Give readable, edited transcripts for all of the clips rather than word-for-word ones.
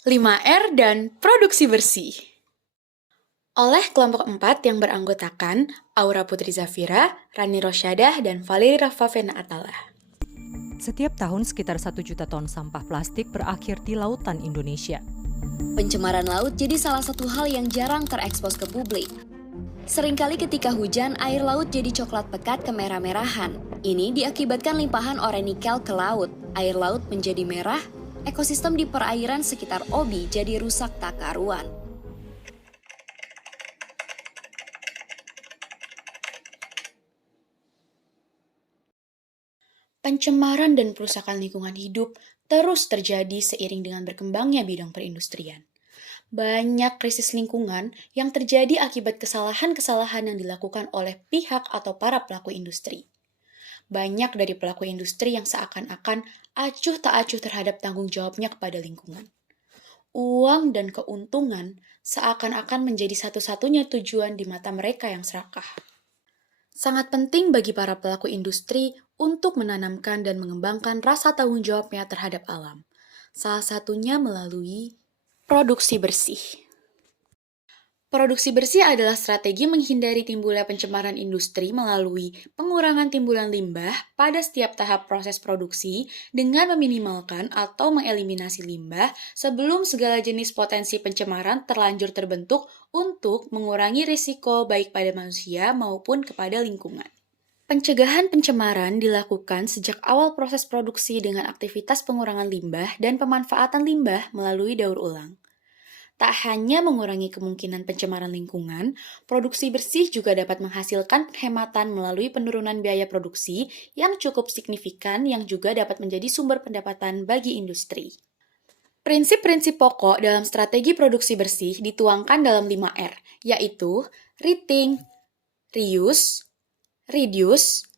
5R dan produksi bersih. Oleh kelompok 4 yang beranggotakan Aura Putri Zafira, Rani Rosyadah, dan Valeri Raffavena Atala. Setiap tahun sekitar 1 juta ton sampah plastik berakhir di lautan Indonesia. Pencemaran laut jadi salah satu hal yang jarang terekspos ke publik. Seringkali ketika hujan, air laut jadi coklat pekat kemerah-merahan. Ini diakibatkan limpahan orenikel ke laut. Air laut menjadi merah, ekosistem di perairan sekitar Obi jadi rusak tak karuan. Pencemaran dan perusakan lingkungan hidup terus terjadi seiring dengan berkembangnya bidang perindustrian. Banyak krisis lingkungan yang terjadi akibat kesalahan-kesalahan yang dilakukan oleh pihak atau para pelaku industri. Banyak dari pelaku industri yang seakan-akan acuh tak acuh terhadap tanggung jawabnya kepada lingkungan. Uang dan keuntungan seakan-akan menjadi satu-satunya tujuan di mata mereka yang serakah. Sangat penting bagi para pelaku industri untuk menanamkan dan mengembangkan rasa tanggung jawabnya terhadap alam. Salah satunya melalui produksi bersih. Produksi bersih adalah strategi menghindari timbulnya pencemaran industri melalui pengurangan timbulan limbah pada setiap tahap proses produksi dengan meminimalkan atau mengeliminasi limbah sebelum segala jenis potensi pencemaran terlanjur terbentuk untuk mengurangi risiko baik pada manusia maupun kepada lingkungan. Pencegahan pencemaran dilakukan sejak awal proses produksi dengan aktivitas pengurangan limbah dan pemanfaatan limbah melalui daur ulang. Tak hanya mengurangi kemungkinan pencemaran lingkungan, produksi bersih juga dapat menghasilkan penghematan melalui penurunan biaya produksi yang cukup signifikan yang juga dapat menjadi sumber pendapatan bagi industri. Prinsip-prinsip pokok dalam strategi produksi bersih dituangkan dalam 5R, yaitu rethink, reuse, reduce,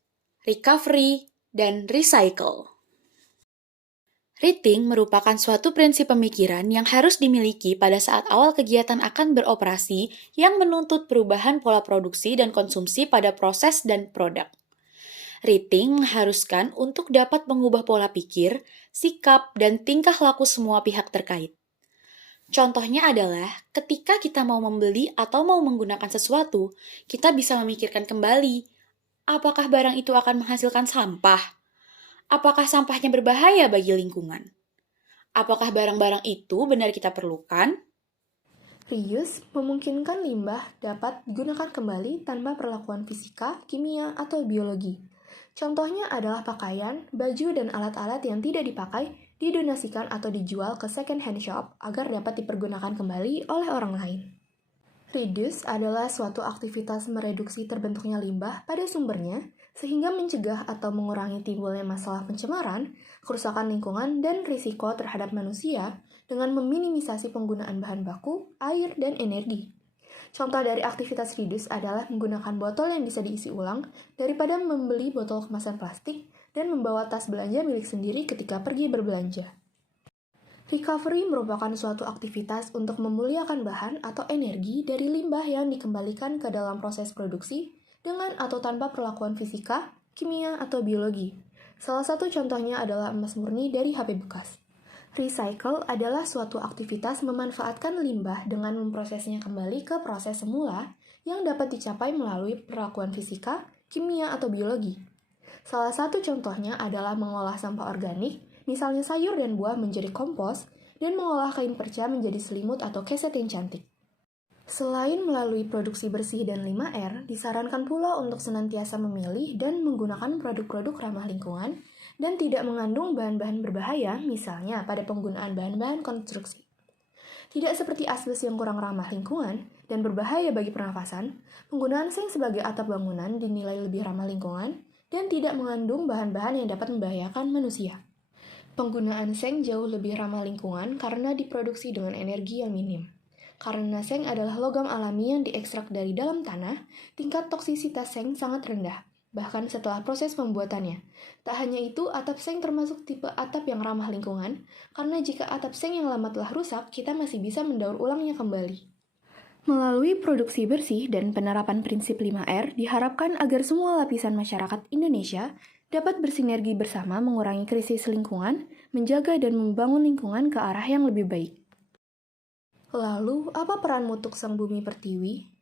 recovery, dan recycle. Rethink merupakan suatu prinsip pemikiran yang harus dimiliki pada saat awal kegiatan akan beroperasi yang menuntut perubahan pola produksi dan konsumsi pada proses dan produk. Rethink mengharuskan untuk dapat mengubah pola pikir, sikap, dan tingkah laku semua pihak terkait. Contohnya adalah ketika kita mau membeli atau mau menggunakan sesuatu, kita bisa memikirkan kembali, apakah barang itu akan menghasilkan sampah? Apakah sampahnya berbahaya bagi lingkungan? Apakah barang-barang itu benar kita perlukan? Reuse memungkinkan limbah dapat digunakan kembali tanpa perlakuan fisika, kimia, atau biologi. Contohnya adalah pakaian, baju, dan alat-alat yang tidak dipakai didonasikan atau dijual ke second hand shop agar dapat dipergunakan kembali oleh orang lain. Reduce adalah suatu aktivitas mereduksi terbentuknya limbah pada sumbernya sehingga mencegah atau mengurangi timbulnya masalah pencemaran, kerusakan lingkungan, dan risiko terhadap manusia dengan meminimisasi penggunaan bahan baku, air, dan energi. Contoh dari aktivitas reduce adalah menggunakan botol yang bisa diisi ulang daripada membeli botol kemasan plastik dan membawa tas belanja milik sendiri ketika pergi berbelanja. Recovery merupakan suatu aktivitas untuk memuliakan bahan atau energi dari limbah yang dikembalikan ke dalam proses produksi dengan atau tanpa perlakuan fisika, kimia, atau biologi. Salah satu contohnya adalah emas murni dari HP bekas. Recycle adalah suatu aktivitas memanfaatkan limbah dengan memprosesnya kembali ke proses semula yang dapat dicapai melalui perlakuan fisika, kimia, atau biologi. Salah satu contohnya adalah mengolah sampah organik, misalnya sayur dan buah menjadi kompos, dan mengolah kain perca menjadi selimut atau keset yang cantik. Selain melalui produksi bersih dan 5R, disarankan pula untuk senantiasa memilih dan menggunakan produk-produk ramah lingkungan dan tidak mengandung bahan-bahan berbahaya, misalnya pada penggunaan bahan-bahan konstruksi. Tidak seperti asbes yang kurang ramah lingkungan dan berbahaya bagi pernafasan, penggunaan seng sebagai atap bangunan dinilai lebih ramah lingkungan dan tidak mengandung bahan-bahan yang dapat membahayakan manusia. Penggunaan seng jauh lebih ramah lingkungan karena diproduksi dengan energi yang minim. Karena seng adalah logam alami yang diekstrak dari dalam tanah, tingkat toksisitas seng sangat rendah, bahkan setelah proses pembuatannya. Tak hanya itu, atap seng termasuk tipe atap yang ramah lingkungan, karena jika atap seng yang lama telah rusak, kita masih bisa mendaur ulangnya kembali. Melalui produksi bersih dan penerapan prinsip 5R, diharapkan agar semua lapisan masyarakat Indonesia dapat bersinergi bersama mengurangi krisis lingkungan, menjaga dan membangun lingkungan ke arah yang lebih baik. Lalu, apa peran mutuk sang bumi pertiwi?